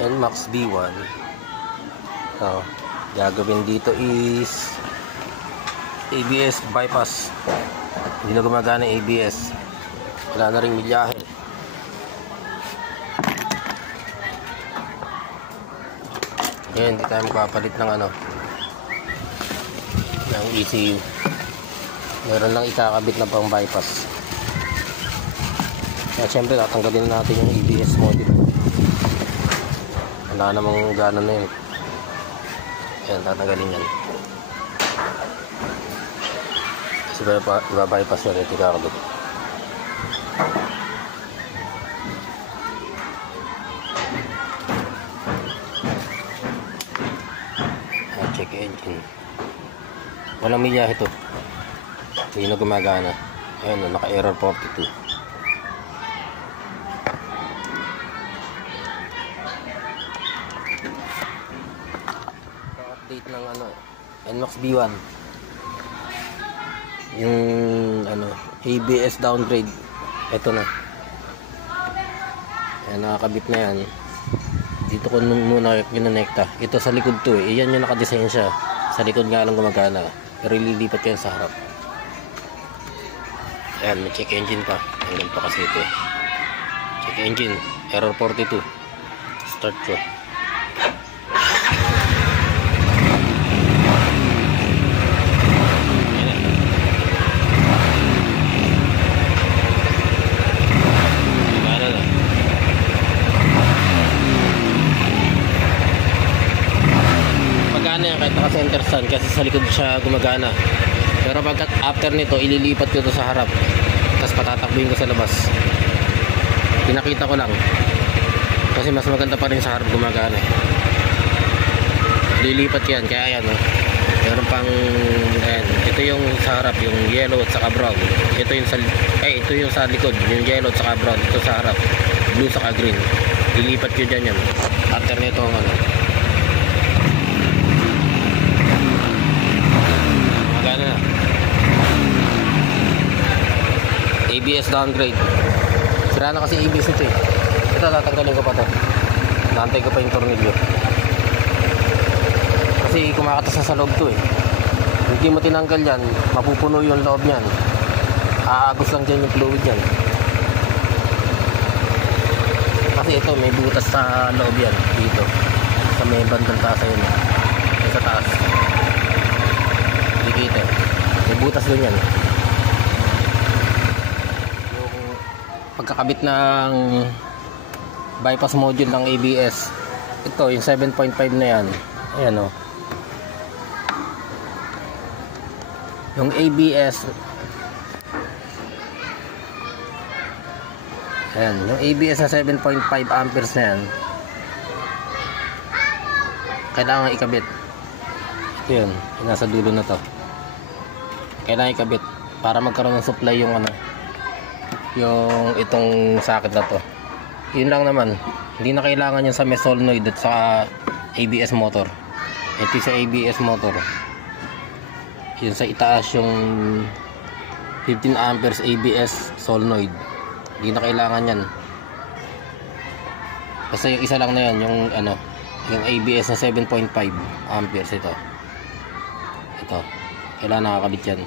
NMAX D1. Gagawin dito is ABS bypass. Hindi na gumagana ABS, wala na ring milyahe. Ngayon hindi tayo magpapalit ng ng ECU. Meron lang ikakabit na pang bypass. Kaya syempre tatanggalin natin yung ABS module. Wala namang gana na yun. Ayan, tatanggalin yan. Kasi bypass yun, ito ikakabit. Check engine. Walang milyahe ito. Hindi na gumagana. Ayan, naka-error 42. Update ng NMAX B1. Yung ABS downgrade. Ito na. Ayan, nakakabit na yan. Dito ko muna kinonekta. Ito sa likod to eh. Yan yung nakadesign siya. Sa likod nga lang gumagana. Pero ililipat yan sa harap. Ayan, may check engine pa. Hanggang pa kasi ito. Check engine. Error 42. Start ko. Magana yan kahit naka-center stand kasi sa likod siya gumagana. Pero pagkat after nito ililipat ko ito sa harap, tapos patatakbuhin ko sa labas. Pinakita ko lang kasi mas maganda pa rin sa harap gumagana. Lilipat yan, kaya yan meron pang ayan, ito yung sa harap, yung yellow at saka brown. Ito yung ito yung sa likod, yung yellow at saka brown. Ito sa harap, blue saka green. Lilipat ko dyan yan after nito ABS downgrade. Sira na kasi ABS ito eh. Ito tatanggalin ko pa to. Naantay ko pa yung tornilyo. Kasi kumakatas na sa loob to eh. Hindi mo tinanggal yan, mapupuno yung loob niyan. Aagos lang dyan yung fluid yan. Kasi ito may butas sa loob yan. Dito. Sa may bandang taas yun. Sa taas. Hindi kita. May butas din yan. Pagkakabit ng bypass module ng ABS, ito yung 7.5 na yan. Ayan yung ABS, ayan, yung ABS na 7.5 amperes na yan, kailangan ikabit. Ito yun, yung nasa dulo na to. Kailangan ikabit para magkaroon ng supply yung yung itong socket na to. Yun lang naman, hindi na kailangan yung sa may solenoid at sa ABS motor. Ito sa ABS motor, yun sa itaas yung 15 amperes ABS solenoid, hindi na kailangan yan. Basta yung isa lang na yan, yung yung ABS na 7.5 amperes. Ito kailangan nakakabit yan.